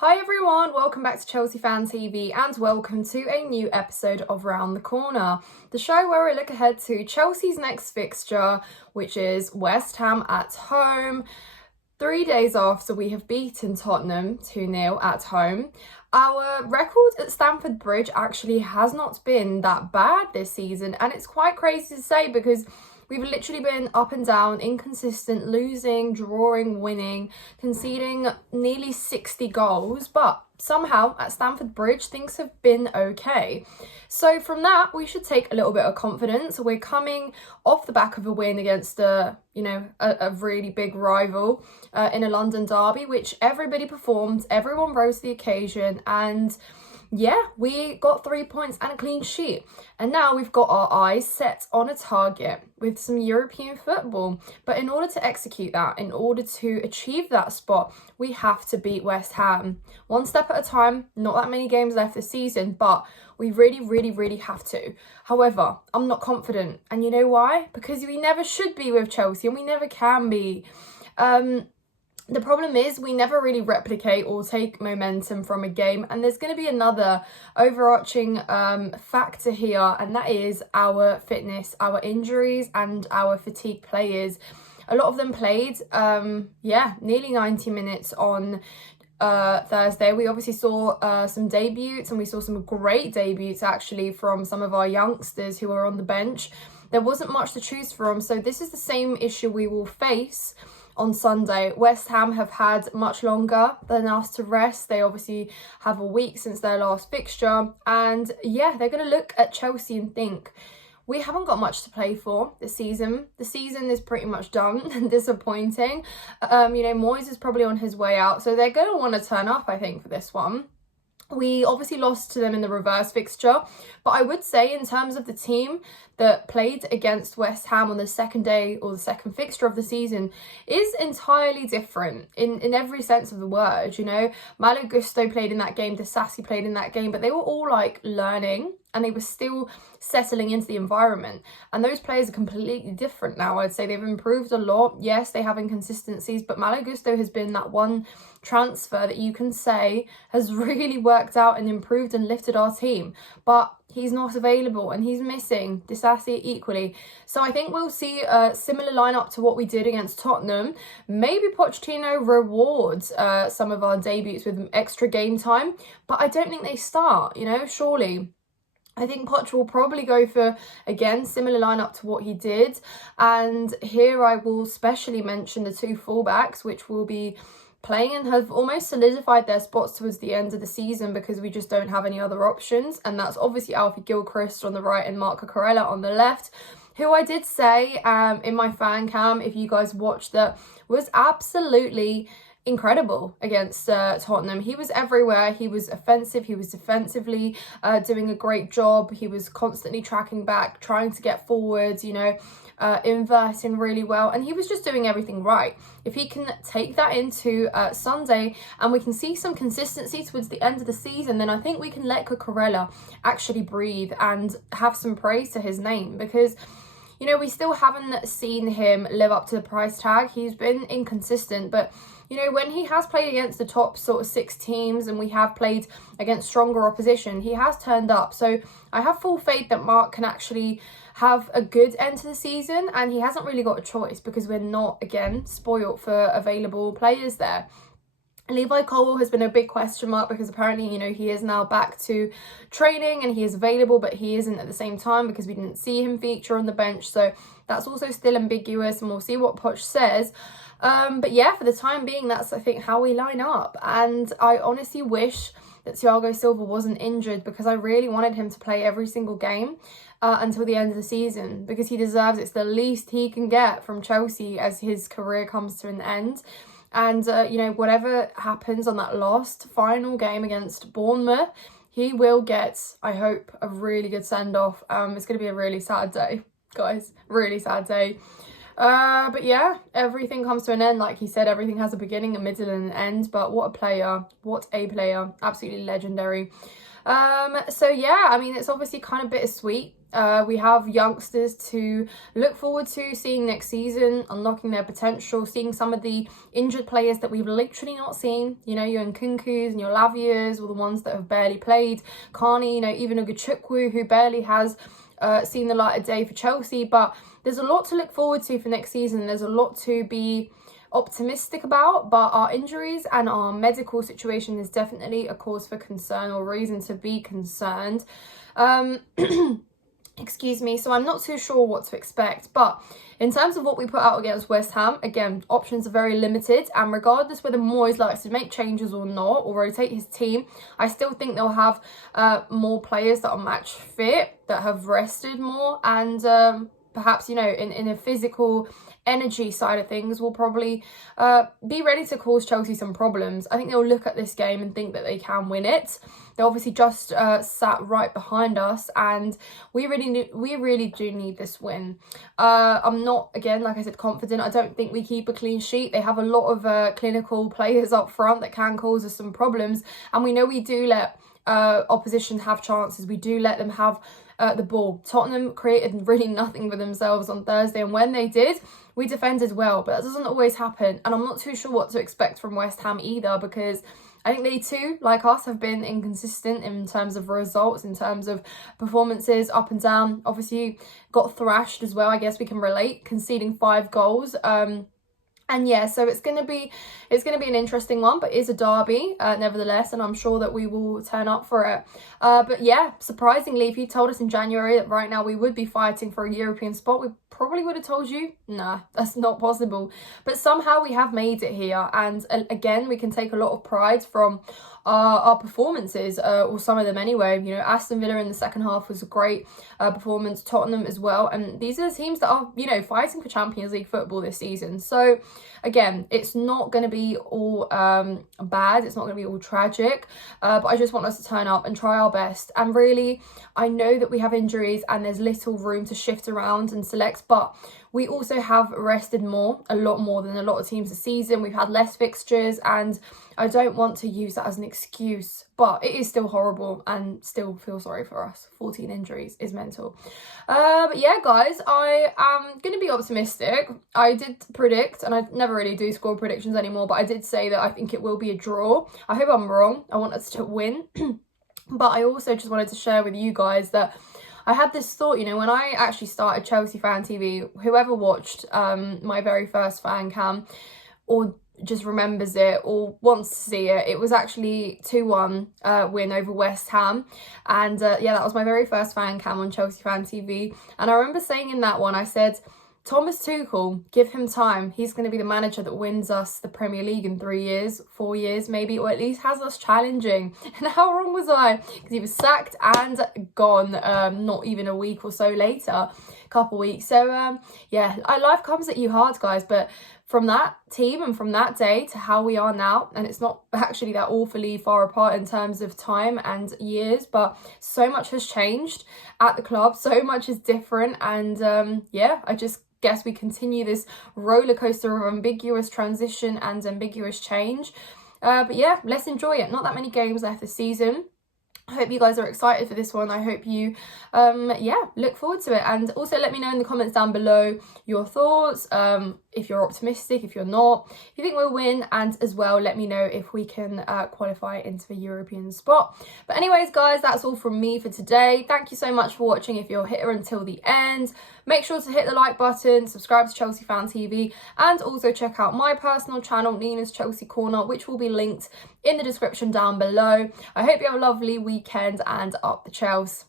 Hi everyone, welcome back to Chelsea Fan TV and welcome to a new episode of Round the Corner, the show where we look ahead to Chelsea's next fixture, which is West Ham at home. 3 days after we have beaten Tottenham 2-0 at home. Our record at Stamford Bridge actually has not been that bad this season, and it's quite crazy to say because we've literally been up and down, inconsistent, losing, drawing, winning, conceding nearly 60 goals, but somehow at Stamford Bridge things have been okay. So from that we should take a little bit of confidence. We're coming off the back of a win against a really big rival in a London derby, which everybody performed, everyone rose to the occasion, and yeah, we got 3 points and a clean sheet. And now we've got our eyes set on a target with some European football. But in order to execute that, in order to achieve that spot, we have to beat West Ham. One step at a time, not that many games left this season, but we really have to. However, I'm not confident. And you know why? Because we never should be with Chelsea and we never can be. The problem is we never really replicate or take momentum from a game, and there's going to be another overarching factor here, and that is our fitness, our injuries and our fatigue players. A lot of them played nearly 90 minutes on Thursday. We obviously saw some debuts, and we saw some great debuts actually from some of our youngsters who are on the bench. There wasn't much to choose from, so this is the same issue we will face on Sunday. West Ham have had much longer than us to rest. They obviously have a week since their last fixture, and yeah, they're going to look at Chelsea and think, we haven't got much to play for this season. The season is pretty much done and disappointing. Moyes is probably on his way out, so they're going to want to turn up, I think, for this one. We obviously lost to them in the reverse fixture, but I would say in terms of the team that played against West Ham on the second day or the second fixture of the season is entirely different in every sense of the word. Malo Gusto played in that game, Disasi played in that game, but they were all like learning and they were still settling into the environment. And those players are completely different now. I'd say they've improved a lot. Yes, they have inconsistencies, but Malo Gusto has been that one transfer that you can say has really worked out and improved and lifted our team. But he's not available and he's missing Disasi equally. So I think we'll see a similar lineup to what we did against Tottenham. Maybe Pochettino rewards some of our debuts with extra game time, but I don't think they start, surely. I think Poch will probably go for, again, similar lineup to what he did. And here I will specially mention the two fullbacks, which will be playing and have almost solidified their spots towards the end of the season because we just don't have any other options. And that's obviously Alfie Gilchrist on the right and Marc Cucurella on the left, who I did say in my fan cam, if you guys watched that, was absolutely incredible against Tottenham. He was everywhere. He was offensive. He was defensively doing a great job. He was constantly tracking back, trying to get forwards, inverting really well. And he was just doing everything right. If he can take that into Sunday and we can see some consistency towards the end of the season, then I think we can let Cucurella actually breathe and have some praise to his name because we still haven't seen him live up to the price tag. He's been inconsistent, but when he has played against the top sort of 6 teams and we have played against stronger opposition, he has turned up. So I have full faith that Mark can actually have a good end to the season, and he hasn't really got a choice because we're not, again, spoilt for available players there. Levi Colwill has been a big question mark because apparently, he is now back to training and he is available, but he isn't at the same time because we didn't see him feature on the bench. So that's also still ambiguous, and we'll see what Poch says. But yeah, for the time being, that's, I think, how we line up. And I honestly wish that Thiago Silva wasn't injured because I really wanted him to play every single game until the end of the season because he deserves it. It's the least he can get from Chelsea as his career comes to an end. And, whatever happens on that last final game against Bournemouth, he will get, I hope, a really good send-off. It's going to be a really sad day, guys. Really sad day. But yeah, everything comes to an end. Like he said, everything has a beginning, a middle and an end. But what a player. What a player. Absolutely legendary. So yeah, I mean, it's obviously kind of bittersweet. We have youngsters to look forward to seeing next season, unlocking their potential, seeing some of the injured players that we've literally not seen. You know, your Nkunkus and your Lavias, or the ones that have barely played. Carney, you know, even a Cucurella who barely has seen the light of day for Chelsea. But there's a lot to look forward to for next season. There's a lot to be optimistic about, but our injuries and our medical situation is definitely a cause for concern, or reason to be concerned. Excuse me. So I'm not too sure what to expect, but in terms of what we put out against West Ham, again, options are very limited, and regardless whether Moyes likes to make changes or not, or rotate his team, I still think they'll have more players that are match fit, that have rested more, and perhaps, you know, in a physical energy side of things, will probably be ready to cause Chelsea some problems. I think they'll look at this game and think that they can win it. They obviously just sat right behind us, and we really do need this win. I'm not, again, like I said, confident. I don't think we keep a clean sheet. They have a lot of clinical players up front that can cause us some problems, and we know we do let opposition have chances. We do let them have the ball. Tottenham created really nothing for themselves on Thursday, and when they did, we defended well, but that doesn't always happen. And I'm not too sure what to expect from West Ham either, because I think they too, like us, have been inconsistent in terms of results, in terms of performances, up and down. Obviously got thrashed as well, I guess we can relate, conceding 5 goals. And yeah, so it's gonna be an interesting one, but it is a derby nevertheless, and I'm sure that we will turn up for it. But yeah, surprisingly, if you told us in January that right now we would be fighting for a European spot, we probably would have told you, nah, that's not possible. But somehow we have made it here, and again, we can take a lot of pride from our performances, or some of them anyway. You know, Aston Villa in the second half was a great performance, Tottenham as well, and these are the teams that are, you know, fighting for Champions League football this season. So again, it's not going to be all bad, it's not going to be all tragic, but I just want us to turn up and try our best. And really, I know that we have injuries and there's little room to shift around and select, but we also have rested more, a lot more than a lot of teams this season. We've had less fixtures, and I don't want to use that as an excuse, but it is still horrible, and still feel sorry for us. 14 injuries is mental. But yeah, guys, I am going to be optimistic. I did predict, and I never really do score predictions anymore, but I did say that I think it will be a draw. I hope I'm wrong. I want us to win. But I also just wanted to share with you guys that I had this thought, you know, when I actually started Chelsea Fan TV, whoever watched my very first fan cam, or just remembers it or wants to see it, it was actually 2-1 win over West Ham. And yeah, that was my very first fan cam on Chelsea Fan TV. And I remember saying in that one, I said, Thomas Tuchel, give him time. He's going to be the manager that wins us the Premier League in 3 years, 4 years maybe, or at least has us challenging. And how wrong was I? Because he was sacked and gone not even a week or so later, a couple weeks. So yeah, life comes at you hard, guys. But from that team and from that day to how we are now, and it's not actually that awfully far apart in terms of time and years, but so much has changed at the club. So much is different. And yeah, I just guess we continue this roller coaster of ambiguous transition and ambiguous change. But yeah, let's enjoy it. Not that many games left this season. I hope you guys are excited for this one. I hope you, yeah, look forward to it. And also let me know in the comments down below your thoughts, if you're optimistic, if you're not, if you think we'll win, and as well, let me know if we can qualify into the European spot. But anyways, guys, that's all from me for today. Thank you so much for watching. If you're here until the end, make sure to hit the like button, subscribe to Chelsea Fan TV, and also check out my personal channel, Nina's Chelsea Corner, which will be linked in the description down below. I hope you have a lovely weekend, and up the Chels.